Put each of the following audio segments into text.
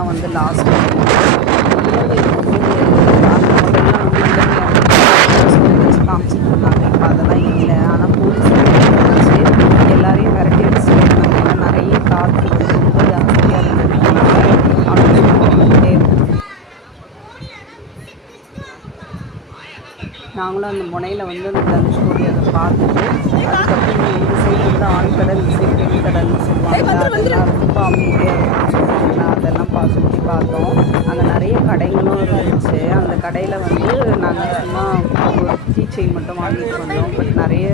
தான் வந்து லாஸ்ட் இலங்கை வந்து அந்த முதல்லாம் வந்து இலங்கை வச்சு காமிச்சிட்டு இருந்தாங்க. இப்போ அதெல்லாம் இல்லை. ஆனால் போலீஸ் வச்சு எல்லாரையும் விரட்டி அடிச்சுட்டு இருந்தாங்க. ஏன்னா நிறைய காற்று வந்து ரொம்ப ஜாஸ்தியாக இருந்ததுனால வந்துட்டே நாங்களும் அந்த முனையில் வந்து அந்த தனுஷ்கோடி அதை பார்த்துட்டு அதுக்கப்புறம் இந்த சைடு வந்து ஆழ்கடல், இந்த சைடு பெருங்கடல்னு சொல்லுவாங்க. அதெல்லாம் ரொம்ப அமைதியாக இருக்குன்னு சொல்லுவாங்க. அதெல்லாம் சுற்றி பார்த்தோம். அங்கே நிறைய கடைகளும் இருந்துச்சு. அந்த கடையில் வந்து நாங்கள் சும்மா ஒரு கீ செயின் மட்டும் வாங்கிட்டு வந்தோம். பட் நிறைய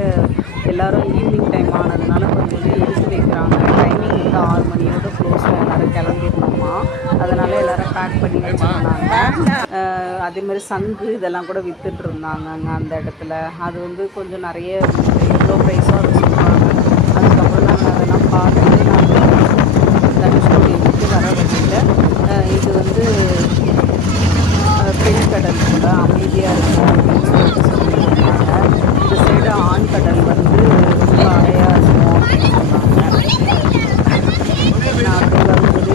எல்லோரும் ஈவினிங் டைம் ஆனதுனால கொஞ்சம் எடுத்து வைக்கிறாங்க. டைமிங் வந்து 6 மணியோட க்ளோஸில் எல்லோரும் கிளம்பிடணுமா. அதனால் எல்லோரும் பேக் பண்ணி வச்சுருந்தாங்க. அதேமாதிரி சங்கு இதெல்லாம் கூட விற்றுட்டு இருந்தாங்க அங்கே அந்த இடத்துல. அது வந்து கொஞ்சம் நிறைய எவ்வளோ ப்ரைஸோ அதை சொல்லுவாங்க. அதுக்கப்புறம் நாங்கள் அதெல்லாம் பார்த்துட்டு நாங்கள் தனுஷ்கோடி விட்டு வர வழியில் இது வந்து பெருங்கடல் கூட அமைதியாக இருக்கும் அப்படின்னு சொல்லியிருந்தாங்க. இந்த சைடு ஆண்கடல் வந்து ரொம்ப அறையாக இருக்கும் அப்படின்னு சொன்னாங்க. நான் அப்படி வரும்போது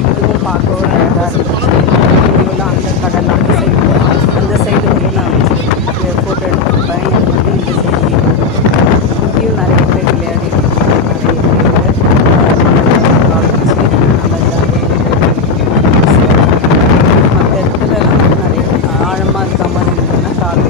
இதுவும் பார்க்க ஒரு அழகாக இருந்துச்சு. வீடியோவில் அந்த கடல் அந்த சைடு வந்து நான் ஃபோட்டோ எடுத்துருப்பேன். எனக்கு வந்து இந்த சைடு இங்கேயும் நிறைய பேர் விளையாடிட்டு இருக்காங்க. நிறைய பேர் காமிச்சு மற்ற இடத்துலலாம் வந்து நிறைய ஆழமாக இருக்க மாதிரி இருந்ததுன்னா கால்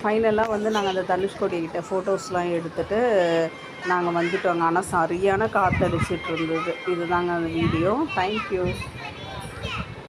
ஃபைனலாக வந்து நாங்கள் அந்த தனுஷ்கோடிக்கிட்ட ஃபோட்டோஸ்லாம் எடுத்துகிட்டு நாங்கள் வந்துட்டோங்க. ஆனால் சரியான காற்றடிச்சிட்டு இருந்தது. இதுதாங்க அந்த வீடியோ. தேங்க்யூ.